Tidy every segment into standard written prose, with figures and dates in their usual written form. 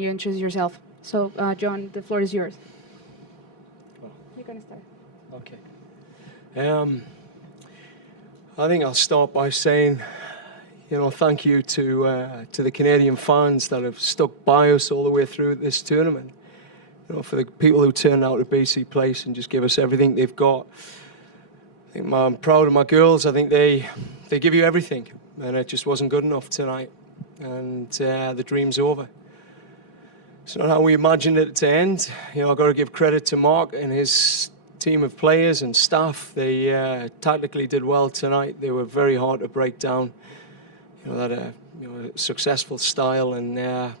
you introduce yourself. So, John, the floor is yours. Oh, You can start. okay. I think I'll start by saying, thank you to the Canadian fans that have stuck by us all the way through this tournament. For the people who turned out to BC Place and just give us everything they've got. I'm proud of my girls. I think they give you everything, and it just wasn't good enough tonight. And the dream's over. It's not how we imagined it to end. I've got to give credit to Mark and his team of players and staff. They tactically did well tonight. They were very hard to break down. They had a successful style, and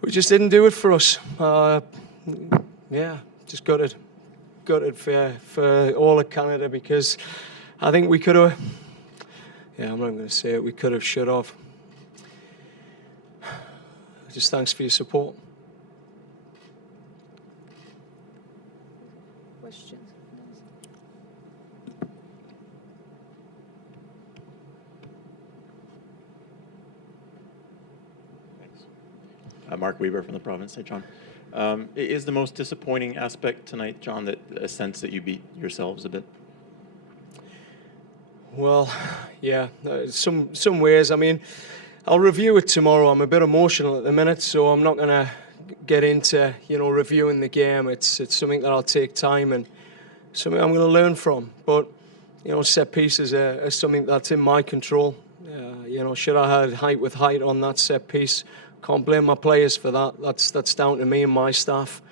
we just didn't do it for us. Just gutted for all of Canada, because I think we could have. Yeah, I'm not going to say it. We could have, should have. Just thanks for your support. Questions? Thanks. Mark Weaver from the province. Hey, John. Is the most disappointing aspect tonight, John, that a sense that you beat yourselves a bit? Well, yeah, some ways. I mean, I'll review it tomorrow. I'm a bit emotional at the minute, so I'm not going to get into, reviewing the game. It's something that I'll take time and something I'm going to learn from. But, set pieces are something that's in my control. Should I have had height with height on that set piece? Can't blame my players for that. That's down to me and my staff.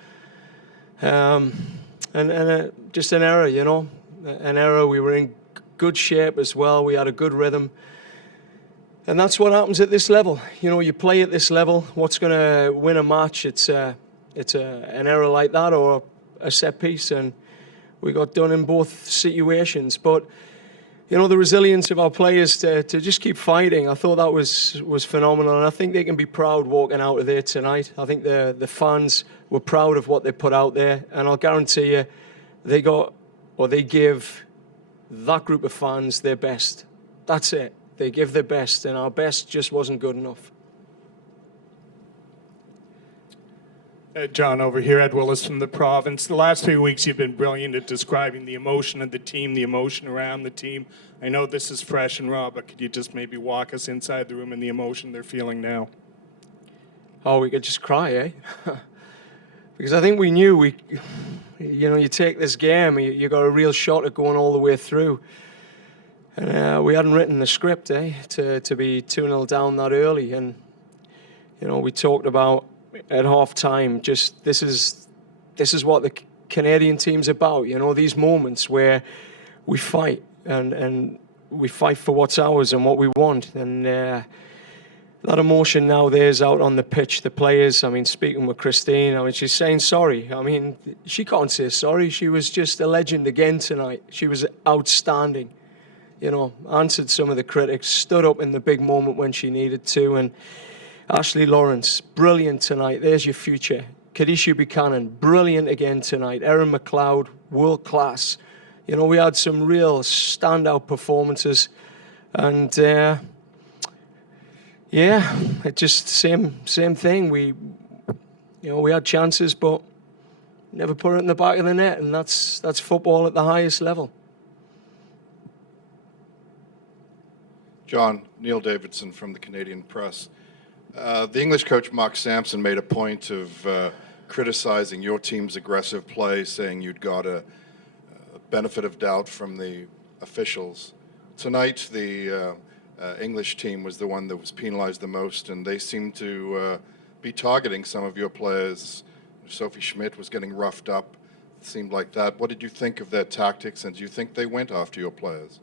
And just an error, an error. We were in good shape as well. We had a good rhythm. And that's what happens at this level. You play at this level. What's going to win a match? It's an error like that or a set piece. And we got done in both situations. But, the resilience of our players to just keep fighting, I thought that was phenomenal. And I think they can be proud walking out of there tonight. I think the fans were proud of what they put out there. And I'll guarantee you they give that group of fans their best. That's it. They give their best, and our best just wasn't good enough. John, over here, Ed Willis from the province. The last 3 weeks, you've been brilliant at describing the emotion of the team, the emotion around the team. I know this is fresh and raw, but could you just maybe walk us inside the room and the emotion they're feeling now? Oh, we could just cry, eh? Because I think we knew you take this game, you got a real shot at going all the way through. And we hadn't written the script, to be 2-0 down that early. And, we talked about at half-time, just this is what the Canadian team's about, these moments where we fight and we fight for what's ours and what we want. And that emotion now there's out on the pitch. The players, speaking with Christine, she's saying sorry. She can't say sorry. She was just a legend again tonight. She was outstanding. Answered some of the critics, stood up in the big moment when she needed to. And Ashley Lawrence, brilliant tonight. There's your future. Kadisha Buchanan, brilliant again tonight. Erin McLeod, world class. We had some real standout performances. And it just same thing. We had chances, but never put it in the back of the net. And that's football at the highest level. John, Neil Davidson from the Canadian Press. The English coach Mark Sampson made a point of criticizing your team's aggressive play, saying you'd got a benefit of doubt from the officials. Tonight, the English team was the one that was penalized the most, and they seemed to be targeting some of your players. Sophie Schmidt was getting roughed up. It seemed like that. What did you think of their tactics, and do you think they went after your players?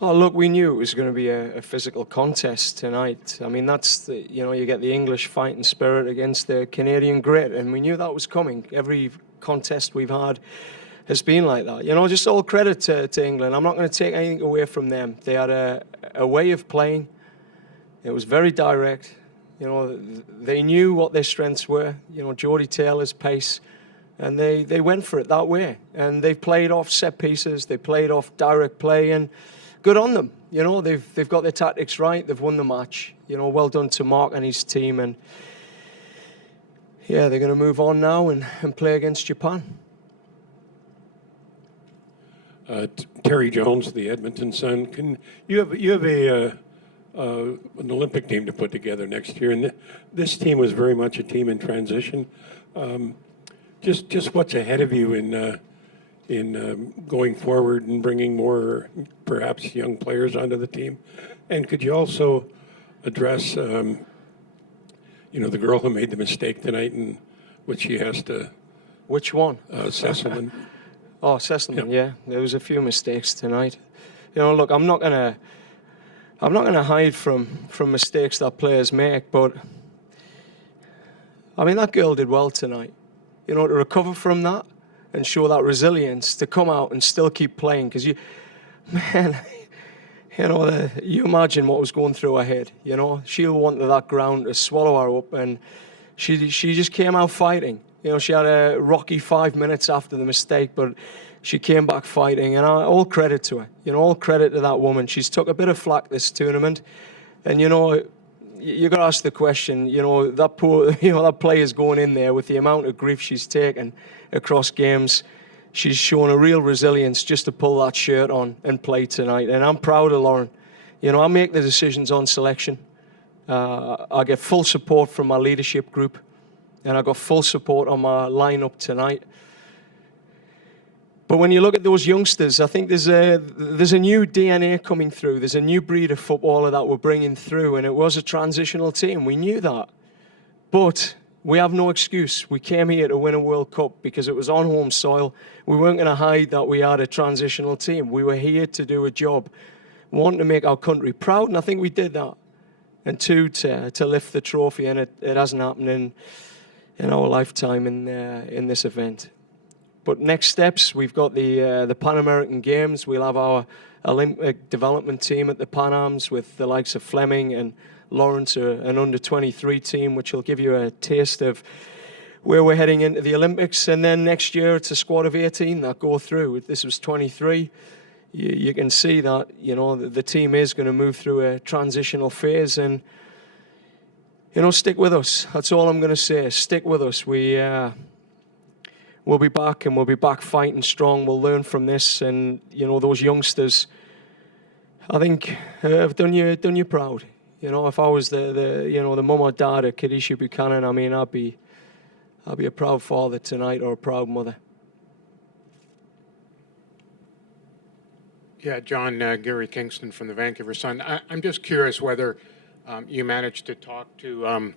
Oh, look, we knew it was going to be a physical contest tonight. That's you get the English fighting spirit against the Canadian grit, and we knew that was coming. Every contest we've had has been like that. Just all credit to England. I'm not going to take anything away from them. They had a way of playing. It was very direct. They knew what their strengths were. Jodie Taylor's pace. And they went for it that way. And they played off set pieces. They played off direct play. And good on them. You know, they've got their tactics right. They've won the match. You know, well done to Mark and his team. And yeah, they're going to move on now and play against Japan. Terry Jones, the Edmonton Sun. Can you have an Olympic team to put together next year, and this team was very much a team in transition. Just what's ahead of you in going forward and bringing more perhaps young players onto the team, and could you also address the girl who made the mistake tonight and what she has to Which one? Sesselman. Oh, Sesselman, yeah. There was a few mistakes tonight. You know, look, I'm not gonna hide from mistakes that players make, but I mean that girl did well tonight. You know, to recover from that and show that resilience, to come out and still keep playing, because you imagine what was going through her head. You know, she'll want that ground to swallow her up, and she just came out fighting. You know, she had a rocky 5 minutes after the mistake, but she came back fighting, and all credit to her. You know, all credit to that woman. She's took a bit of flack this tournament, and you know, you got to ask the question. You know, that poor, that player's going in there with the amount of grief she's taken across games. She's shown a real resilience just to pull that shirt on and play tonight, and I'm proud of Lauren. You know, I make the decisions on selection. I get full support from my leadership group. And I got full support on my lineup tonight. But when you look at those youngsters, I think there's a new DNA coming through. There's a new breed of footballer that we're bringing through, and it was a transitional team. We knew that. But we have no excuse. We came here to win a World Cup because it was on home soil. We weren't going to hide that we had a transitional team. We were here to do a job, one, to make our country proud, and I think we did that. And two, to lift the trophy, and it hasn't happened in our lifetime in this event. But next steps, we've got the Pan American Games. We'll have our Olympic development team at the Pan Ams with the likes of Fleming and Lawrence, an under-23 team, which will give you a taste of where we're heading into the Olympics. And then next year, it's a squad of 18 that go through. This was 23. You can see that, you know, the team is going to move through a transitional phase, and you know, stick with us. That's all I'm going to say. Stick with us. We'll be back, and we'll be back fighting strong. We'll learn from this, and you know, those youngsters, I think, have done you proud. You know, if I was the mum or dad of Kadisha Buchanan, I mean, I'd be a proud father tonight, or a proud mother. Yeah, John, Gary Kingston from the Vancouver Sun. I'm just curious whether you managed to talk to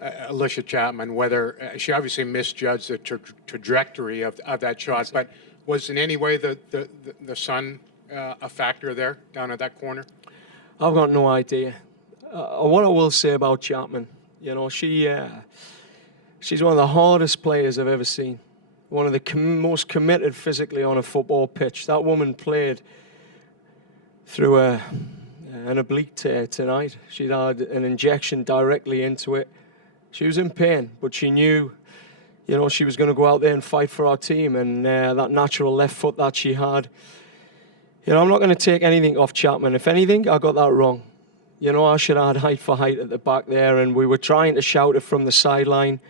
Alicia Chapman, whether she obviously misjudged the trajectory of that shot, but was in any way the sun a factor there down at that corner? I've got no idea. What I will say about Chapman, you know, she's one of the hardest players I've ever seen. One of the most committed physically on a football pitch. That woman played through an oblique tear tonight. She'd had an injection directly into it. She was in pain, but she knew, you know, she was going to go out there and fight for our team, and that natural left foot that she had. You know, I'm not going to take anything off Chapman. If anything, I got that wrong. You know, I should have had height for height at the back there, and we were trying to shout it from the sideline,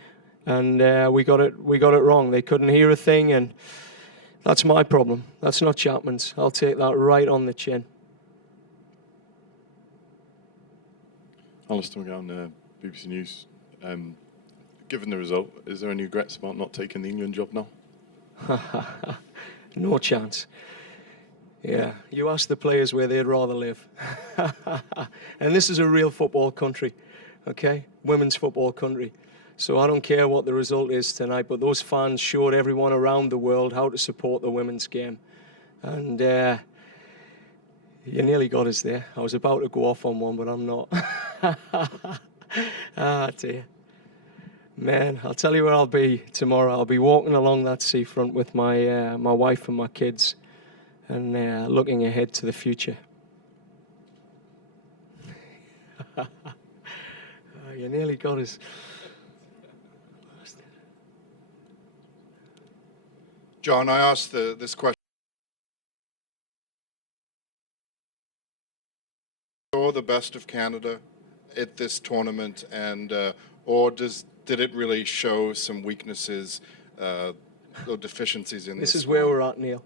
and we got it wrong. They couldn't hear a thing, and that's my problem. That's not Chapman's. I'll take that right on the chin. Alistair McGowan, BBC News. Given the result, is there any regrets about not taking the England job now? No chance. Yeah, you ask the players where they'd rather live. And this is a real football country, okay? Women's football country. So I don't care what the result is tonight, but those fans showed everyone around the world how to support the women's game. And you nearly got us there. I was about to go off on one, but I'm not. Ah, dear. Man, I'll tell you where I'll be tomorrow. I'll be walking along that seafront with my wife and my kids, and looking ahead to the future. You nearly got us. John, I asked this question the best of Canada at this tournament, and or did it really show some weaknesses or deficiencies in This is squad? where we're at, Neil.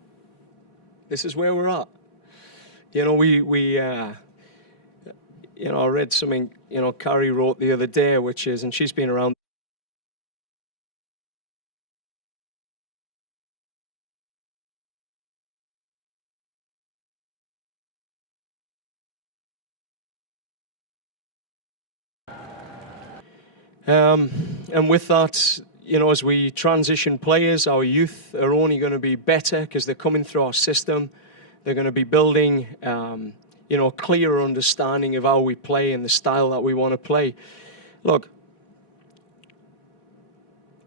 This is where we're at. You know, I read something, Carrie wrote the other day, which is, and she's been around. And with that, as we transition players, our youth are only going to be better because they're coming through our system. They're going to be building, clearer understanding of how we play and the style that we want to play. Look,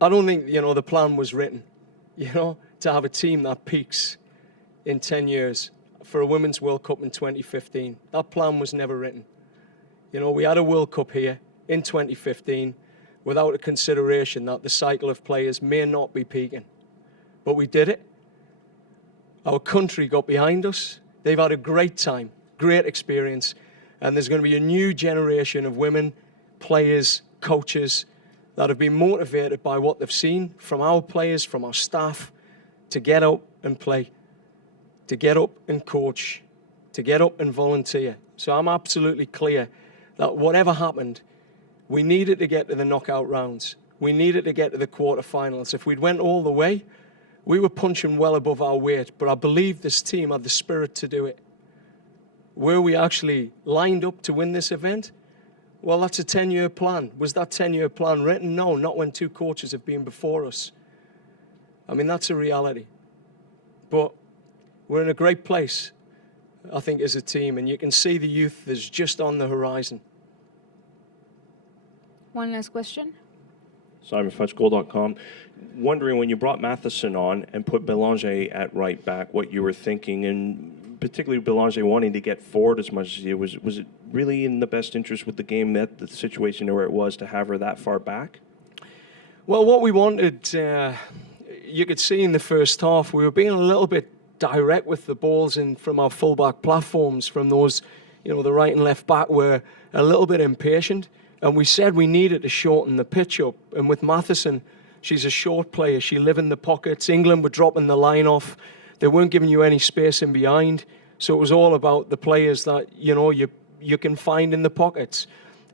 I don't think, the plan was written, to have a team that peaks in 10 years for a Women's World Cup in 2015. That plan was never written. We had a World Cup here in 2015 without a consideration that the cycle of players may not be peaking. But we did it. Our country got behind us. They've had a great time, great experience, and there's going to be a new generation of women, players, coaches that have been motivated by what they've seen from our players, from our staff, to get up and play, to get up and coach, to get up and volunteer. So I'm absolutely clear that whatever happened, we needed to get to the knockout rounds. We needed to get to the quarterfinals. If we'd went all the way, we were punching well above our weight, but I believe this team had the spirit to do it. Were we actually lined up to win this event? Well, that's a 10-year plan. Was that 10-year plan written? No, not when two coaches have been before us. I mean, that's a reality. But we're in a great place, I think, as a team, and you can see the youth is just on the horizon. One last question. SimonFrenchGoal.com. Wondering, when you brought Matheson on and put Belanger at right back, what you were thinking, and particularly Belanger wanting to get forward as much as he was it really in the best interest with the game, that the situation where it was, to have her that far back? Well, what we wanted, you could see in the first half, we were being a little bit direct with the balls in from our fullback platforms, from those, the right and left back were a little bit impatient. And we said we needed to shorten the pitch up. And with Matheson, she's a short player. She lived in the pockets. England were dropping the line off. They weren't giving you any space in behind. So it was all about the players that, you can find in the pockets.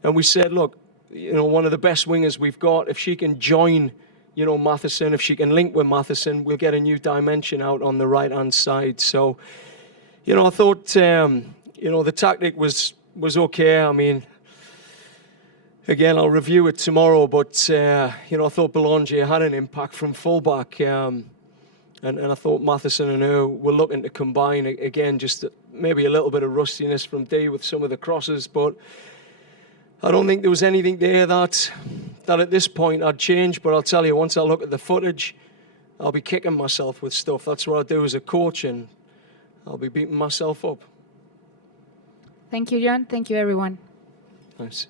And we said, look, one of the best wingers we've got, if she can join, Matheson, if she can link with Matheson, we'll get a new dimension out on the right-hand side. So, I thought, the tactic was okay. I mean, again, I'll review it tomorrow, but, I thought Belanger had an impact from fullback, and I thought Matheson and her were looking to combine, again, just maybe a little bit of rustiness from D with some of the crosses, but I don't think there was anything there that at this point I'd change, but I'll tell you, once I look at the footage, I'll be kicking myself with stuff. That's what I do as a coach, and I'll be beating myself up. Thank you, John. Thank you, everyone. Thanks.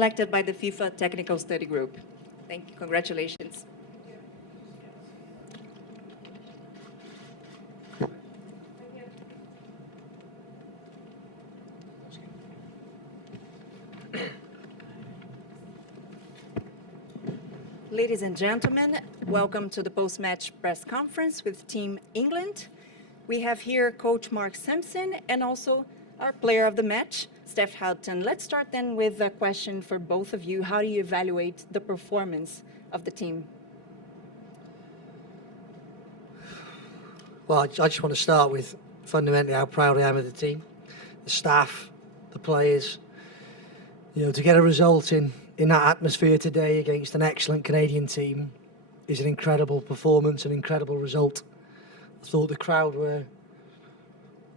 selected by the FIFA Technical Study Group. Thank you. Congratulations. Ladies and gentlemen, welcome to the post-match press conference with Team England. We have here Coach Mark Sampson and also our player of the match, Steph Houghton. Let's start then with a question for both of you. How do you evaluate the performance of the team? Well, I just want to start with fundamentally how proud I am of the team, the staff, the players. You know, to get a result in that atmosphere today against an excellent Canadian team is an incredible performance, an incredible result. I thought the crowd were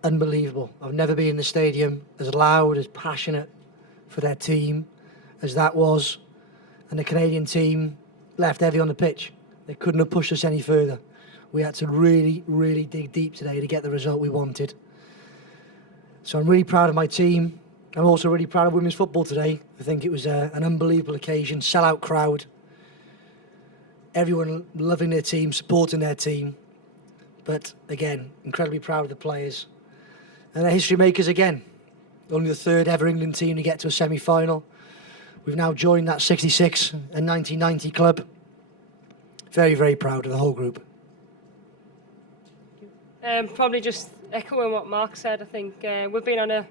unbelievable. I've never been in the stadium as loud, as passionate for their team as that was. And the Canadian team left heavy on the pitch. They couldn't have pushed us any further. We had to really, really dig deep today to get the result we wanted. So I'm really proud of my team. I'm also really proud of women's football today. I think it was an unbelievable occasion, sellout crowd. Everyone loving their team, supporting their team. But again, incredibly proud of the players. And they're history makers again. Only the third ever England team to get to a semi-final. We've now joined that 66 and 1990 club. Very, very proud of the whole group. Probably just echoing what Mark said. I think we've been on a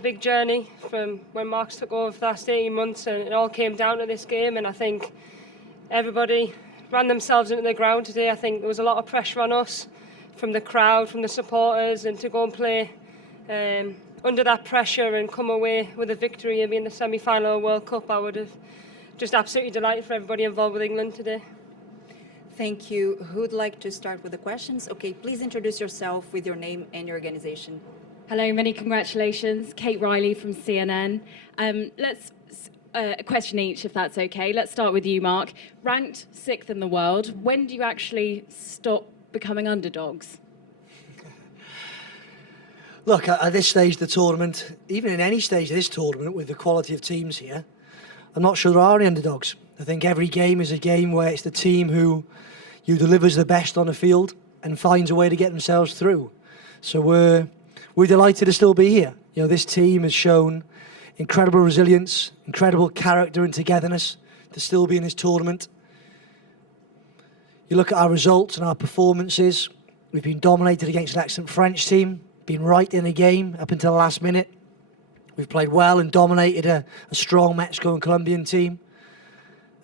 big journey from when Mark's took over for the last 18 months, and it all came down to this game. And I think everybody ran themselves into the ground today. I think there was a lot of pressure on us from the crowd, from the supporters, and to go and play under that pressure and come away with a victory and be in the semi-final of the World Cup, I would have just absolutely delighted for everybody involved with England today. Thank you. Who would like to start with the questions? Okay, please introduce yourself with your name and your organization. Hello, many congratulations. Kate Riley from CNN. Let's a question each, if that's okay. Let's start with you, Mark. Ranked 6th in the world, when do you actually stop becoming underdogs? Look, at this stage of the tournament, even in any stage of this tournament with the quality of teams here, I'm not sure there are any underdogs. I think every game is a game where it's the team who delivers the best on the field and finds a way to get themselves through. So we're delighted to still be here. You know, this team has shown incredible resilience, incredible character and togetherness to still be in this tournament. You look at our results and our performances. We've been dominated against an excellent French team, been right in the game up until the last minute. We've played well and dominated a strong Mexico and Colombian team.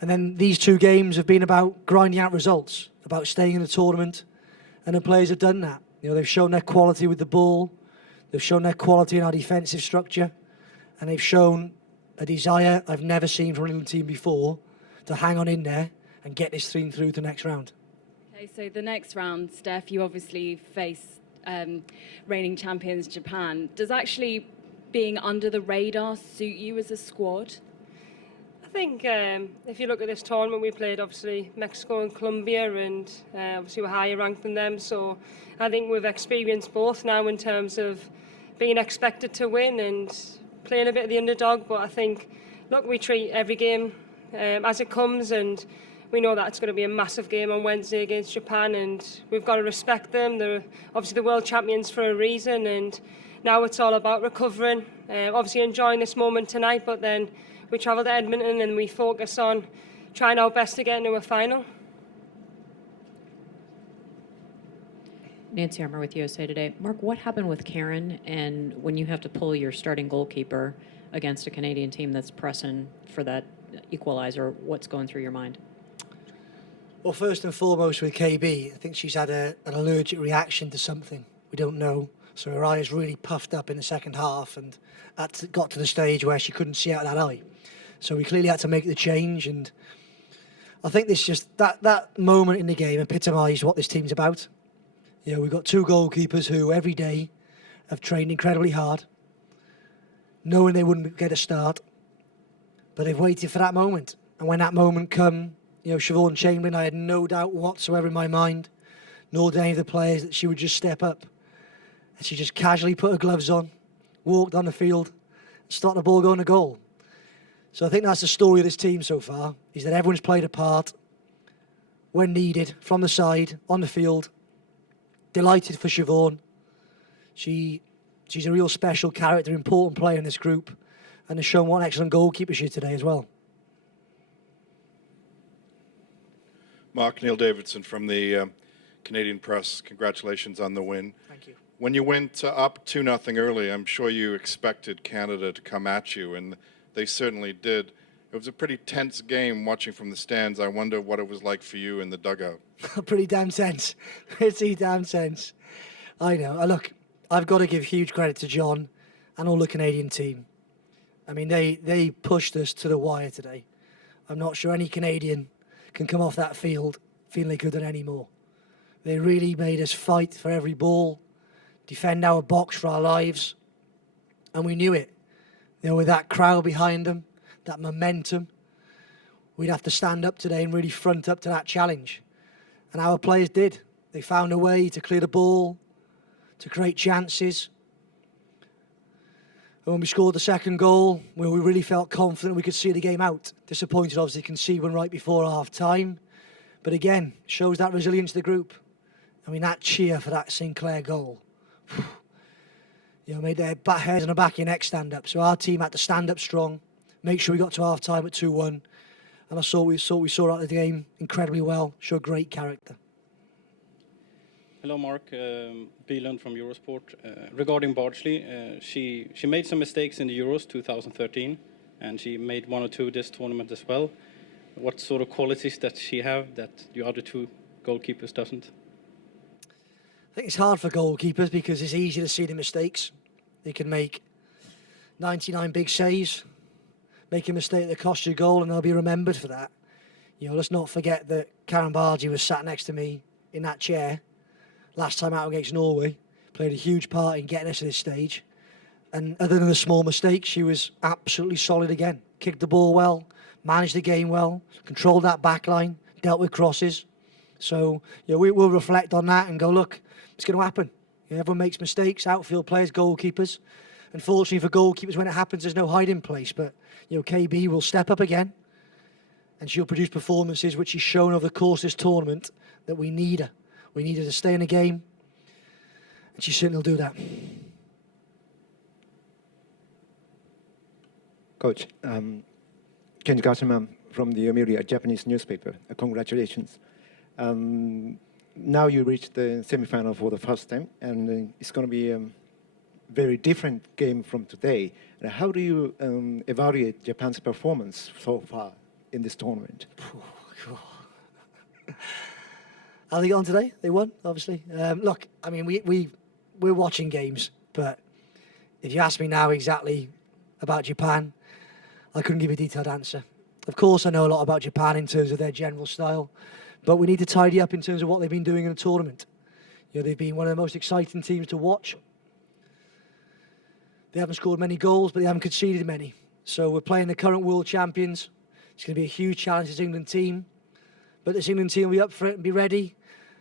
And then these two games have been about grinding out results, about staying in the tournament, and the players have done that. You know, they've shown their quality with the ball, they've shown their quality in our defensive structure, and they've shown a desire I've never seen from an England team before to hang on in there and get this team through to the next round. Okay, so the next round, Steph, you obviously face reigning champions Japan. Does actually being under the radar suit you as a squad? I think if you look at this tournament, we played obviously Mexico and Colombia, and obviously we're higher ranked than them. So I think we've experienced both now in terms of being expected to win and playing a bit of the underdog. But I think, look, we treat every game as it comes, and we know that it's going to be a massive game on Wednesday against Japan, and we've got to respect them. They're obviously the world champions for a reason, and now it's all about recovering. Obviously enjoying this moment tonight, but then we travel to Edmonton and we focus on trying our best to get into a final. Nancy Armour with USA Today. Mark, what happened with Karen, and when you have to pull your starting goalkeeper against a Canadian team that's pressing for that equalizer, what's going through your mind? Well, first and foremost with KB, I think she's had an allergic reaction to something. We don't know. So her eye is really puffed up in the second half, and that got to the stage where she couldn't see out of that eye. So we clearly had to make the change, and I think this just that moment in the game epitomised what this team's about. You know, we've got two goalkeepers who every day have trained incredibly hard, knowing they wouldn't get a start, but they've waited for that moment. And when that moment come, you know, Siobhan Chamberlain, I had no doubt whatsoever in my mind, nor did any of the players, that she would just step up. And she just casually put her gloves on, walked on the field, and stopped the ball going to goal. So I think that's the story of this team so far, is that everyone's played a part when needed, from the side, on the field. Delighted for Siobhan. She's a real special character, important player in this group, and has shown what an excellent goalkeeper she is today as well. Mark, Neil Davidson from the Canadian Press. Congratulations on the win. Thank you. When you went up 2-0 early, I'm sure you expected Canada to come at you, and they certainly did. It was a pretty tense game watching from the stands. I wonder what it was like for you in the dugout. Pretty damn tense. Pretty damn tense. I know. Look, I've got to give huge credit to John and all the Canadian team. I mean, they pushed us to the wire today. I'm not sure any Canadian can come off that field feeling they could have done any more. They really made us fight for every ball, defend our box for our lives, and we knew it. You know, with that crowd behind them, that momentum, we'd have to stand up today and really front up to that challenge. And our players did. They found a way to clear the ball, to create chances. And when we scored the second goal, well, we really felt confident we could see the game out. Disappointed, obviously, concede one right before half-time. But again, shows that resilience of the group. I mean, that cheer for that Sinclair goal, you know, made their hairs on the back of your neck stand up. So our team had to stand up strong, make sure we got to half-time at 2-1. And I saw we saw out of the game incredibly well, showed great character. Hello, Mark. Bieland from Eurosport. Regarding Bardsley, she made some mistakes in the Euros 2013, and she made 1 or 2 this tournament as well. What sort of qualities does she have that the other 2 goalkeepers doesn't? I think it's hard for goalkeepers because it's easy to see the mistakes. They can make 99 big saves, make a mistake that costs you a goal, and they'll be remembered for that. You know, let's not forget that Karen Bargy was sat next to me in that chair last time out against Norway, played a huge part in getting us to this stage. And other than the small mistakes, she was absolutely solid again. Kicked the ball well, managed the game well, controlled that back line, dealt with crosses. So, you know, we'll reflect on that and go, look, it's going to happen. You know, everyone makes mistakes, outfield players, goalkeepers. Unfortunately for goalkeepers, when it happens, there's no hiding place. But, you know, KB will step up again and she'll produce performances which she's shown over the course of this tournament that we need her. We need her to stay in the game, and she certainly will do that. Coach, Kenji Kashima from the Yomiuri, a Japanese newspaper. Congratulations. Now you reached the semifinal for the first time, and it's going to be a very different game from today. How do you evaluate Japan's performance so far in this tournament? How they got on today? They won, obviously. Look, I mean, we're watching games, but if you ask me now exactly about Japan, I couldn't give you a detailed answer. Of course, I know a lot about Japan in terms of their general style, but we need to tidy up in terms of what they've been doing in the tournament. You know, they've been one of the most exciting teams to watch. They haven't scored many goals, but they haven't conceded many. So we're playing the current world champions. It's going to be a huge challenge to this England team. But this England team will be up for it and be ready.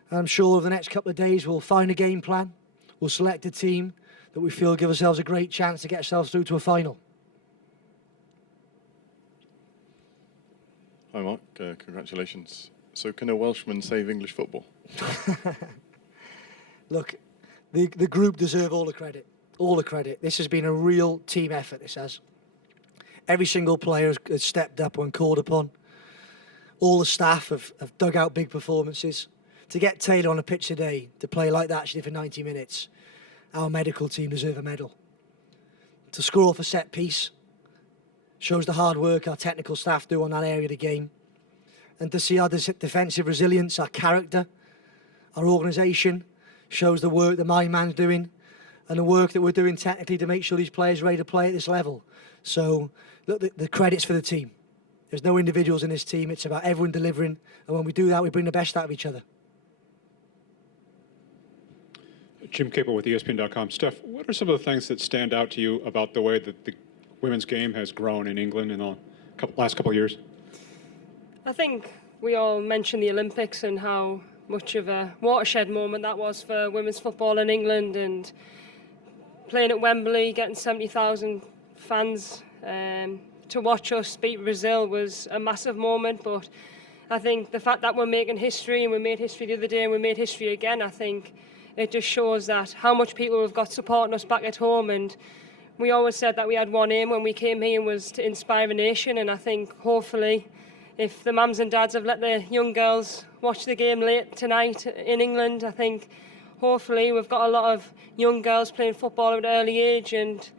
And I'm sure over the next couple of days we'll find a game plan. We'll select a team that we feel give ourselves a great chance to get ourselves through to a final. Hi, Mark. Congratulations. So can a Welshman save English football? Look, the group deserve all the credit. All the credit. This has been a real team effort, this has. Every single player has stepped up when called upon. All the staff have dug out big performances. To get Taylor on a pitch today, to play like that actually for 90 minutes, our medical team deserve a medal. To score off a set piece shows the hard work our technical staff do on that area of the game. And to see our defensive resilience, our character, our organisation, shows the work that my man's doing and the work that we're doing technically to make sure these players are ready to play at this level. So, look, the credit's for the team. There's no individuals in this team. It's about everyone delivering. And when we do that, we bring the best out of each other. Jim Capel with ESPN.com. Steph, what are some of the things that stand out to you about the way that the women's game has grown in England in the last couple of years? I think we all mentioned the Olympics and how much of a watershed moment that was for women's football in England, and playing at Wembley, getting 70,000 fans. to watch us beat Brazil was a massive moment, but I think the fact that we're making history, and we made history the other day and we made history again, I think it just shows that how much people have got supporting us back at home. And we always said that we had one aim when we came here, and was to inspire a nation. And I think hopefully if the mums and dads have let their young girls watch the game late tonight in England, I think hopefully we've got a lot of young girls playing football at an early age, and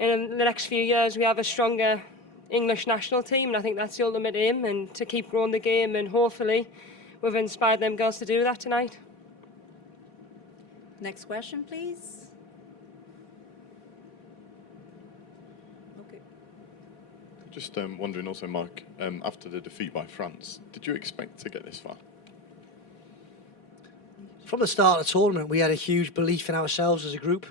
in the next few years we have a stronger English national team, and I think that's the ultimate aim, and to keep growing the game, and hopefully we've inspired them girls to do that tonight. Next question, please. Okay. Just wondering also, Mark, after the defeat by France, did you expect to get this far? From the start of the tournament, we had a huge belief in ourselves as a group.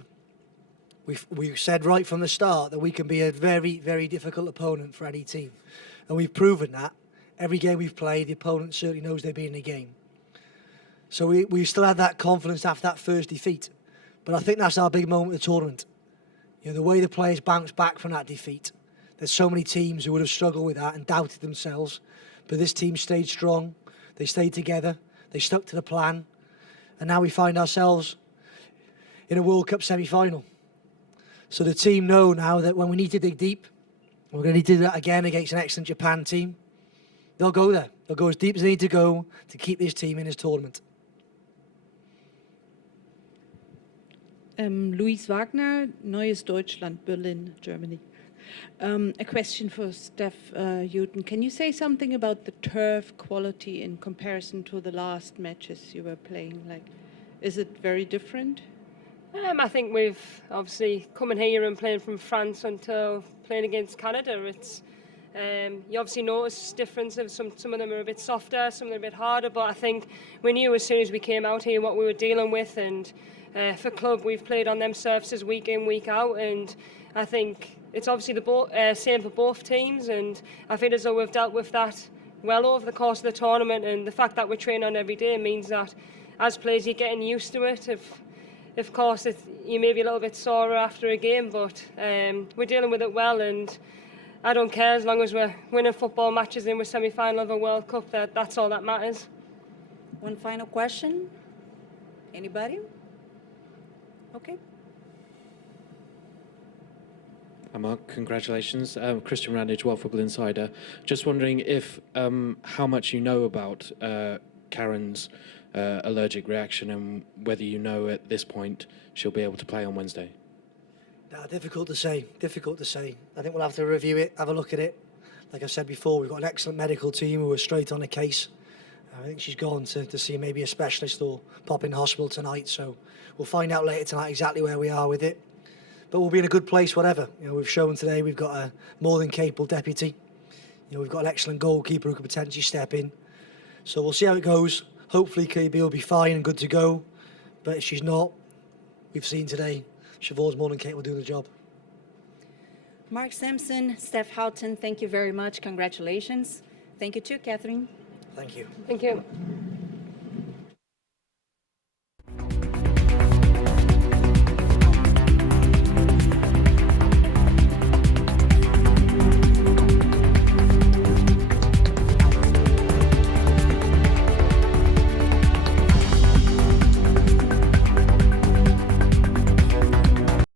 We said right from the start that we can be a very, very difficult opponent for any team. And we've proven that. Every game we've played, the opponent certainly knows they've been in the game. So we still had that confidence after that first defeat. But I think that's our big moment of the tournament. You know, the way the players bounced back from that defeat. There's so many teams who would have struggled with that and doubted themselves. But this team stayed strong. They stayed together. They stuck to the plan. And now we find ourselves in a World Cup semi-final. So the team know now that when we need to dig deep, we're going to need to do that again against an excellent Japan team. They'll go there. They'll go as deep as they need to go to keep this team in this tournament. Louise Wagner, Neues Deutschland, Berlin, Germany. A question for Steph Houghton. Can you say something about the turf quality in comparison to the last matches you were playing? Like, is it very different? I think we've obviously coming here and playing from France until playing against Canada. It's you obviously notice differences. Some of them are a bit softer, some of them are a bit harder. But I think we knew as soon as we came out here what we were dealing with. And for club, we've played on them surfaces week in, week out. And I think it's obviously the same for both teams. And I feel as though we've dealt with that well over the course of the tournament. And the fact that we train on every day means that as players, you're getting used to it. Of course, you may be a little bit sore after a game, but we're dealing with it well, and I don't care as long as we're winning football matches and we're semi-final of a World Cup. That's all that matters. One final question. Anybody? Okay. Hi Mark, congratulations. Christian Randage, World Football Insider. Just wondering if how much you know about Karen's allergic reaction, and whether you know at this point she'll be able to play on Wednesday. Difficult to say. Difficult to say. I think we'll have to review it, have a look at it. Like I said before, we've got an excellent medical team who are straight on the case. I think she's gone to see maybe a specialist or pop in hospital tonight. So we'll find out later tonight exactly where we are with it. But we'll be in a good place, whatever. You know, we've shown today we've got a more than capable deputy. You know, we've got an excellent goalkeeper who could potentially step in. So we'll see how it goes. Hopefully KB will be fine and good to go. But if she's not, we've seen today, Siobhan's more than capable of doing the job. Mark Simpson, Steph Houghton, thank you very much. Congratulations. Thank you too, Catherine. Thank you. Thank you.